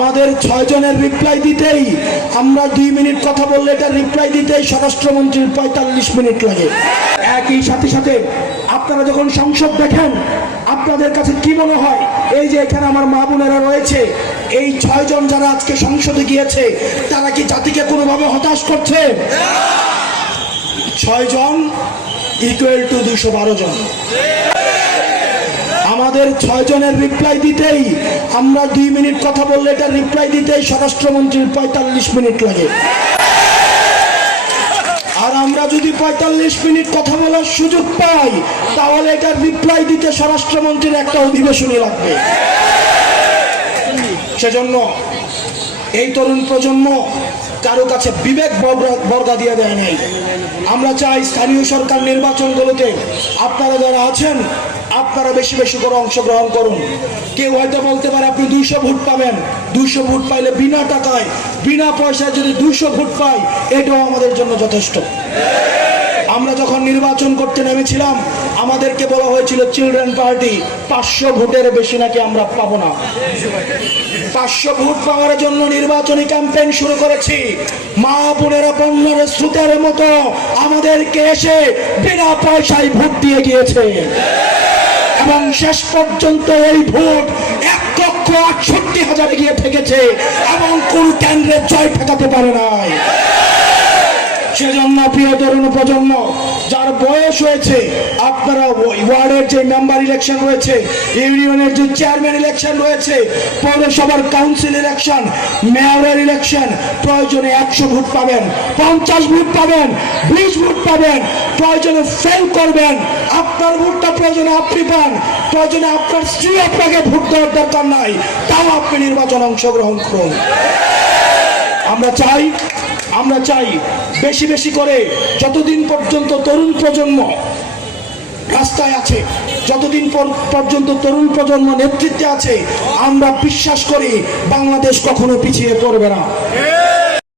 আমাদের 6 জনের রিপ্লাই দিতেই আমরা 2 মিনিট কথা বললে এটা রিপ্লাই দিতেই স্বরাষ্ট্রমন্ত্রীর 45 মিনিট লাগে। একই সাথে সাথে আপনারা যখন সংসদ দেখেন আপনাদের কাছে কি মনে হয়? এই যে এখানে আমার মা বোনেরা রয়েছে, এই 6 জন যারা আজকে সংসদে গিয়েছে তারা কি জাতিকে কোনোভাবে হতাশ করছে? 6 জন ইকুয়াল টু 212 জন। আমাদের 6 জনের রিপ্লাই দিতেই আমরা 2 মিনিট কথা বললে এটা রিপ্লাই দিতেই স্বরাষ্ট্রমন্ত্রীর 45 মিনিট লাগে। আর আমরা যদি 45 মিনিট কথা বলার সুযোগ পাই তাহলে এটা রিপ্লাই দিতে স্বরাষ্ট্রমন্ত্রীর একটা অধিবেশনই লাগবে। সেজন্য এই তরুণ প্রজন্ম কারো কাছে বিবেক বর্গা দিয়ে দেয় নাই। আমরা চাই স্থানীয় সরকার নির্বাচনগুলোতে আপনারা যারা আছেন আপনারা বেশি বেশি করে অংশগ্রহণ করুন। কেউ হয়তো বলতে পারে আপনি 200 ভোট পাবেন, 200 ভোট পাইলে বিনা টাকায় বিনা পয়সায় যদি 200 ভোট পাই এটাও আমাদের জন্য যথেষ্ট। আমরা যখন নির্বাচন করতে নেমেছিলাম আমাদেরকে বলা হয়েছিল চিলড্রেন পার্টি 500 ভোটের বেশি নাকি আমরা পাবো না। 500 ভোট পাওয়ার জন্য নির্বাচনী ক্যাম্পেইন শুরু করেছি। মা বোনেরা বন্যার স্রোতের মতো আমাদেরকে এসে বিনা পয়সায় ভোট দিয়ে গিয়েছে এবং শেষ পর্যন্ত এই ভোট 1,68,000 গিয়ে ঠেকেছে এবং কোন কেন্দ্রে জয় ঠেকাতে পারে নাই। সেজন্য প্রিয় তরুণ প্রজন্ম যার বয়স হয়েছে আপনারা ওয়ার্ডের যে মেম্বার ইলেকশন রয়েছে, ইউনিয়নের যে চেয়ারম্যান ইলেকশন রয়েছে, পৌরসভার কাউন্সিল ইলেকশন, মেয়রের ইলেকশন, প্রয়োজনে 100 ভোট পাবেন, 50 ভোট পাবেন, 20 ভোট পাবেন, প্রয়োজনে ফেল করবেন। আপনার ভোটটা প্রয়োজনে আপনি পান, প্রয়োজনে আপনার স্ত্রী আপনাকে ভোট দেওয়ার দরকার নাই, তাও আপনি নির্বাচনে অংশগ্রহণ করুন। আমরা চাই বেশি বেশি করে যতদিন পর্যন্ত তরুণ প্রজন্ম রাস্তায় আছে, যতদিন পর্যন্ত তরুণ প্রজন্ম নেতৃত্বে আছে, আমরা বিশ্বাস করি বাংলাদেশ কখনো পিছিয়ে পড়বে না।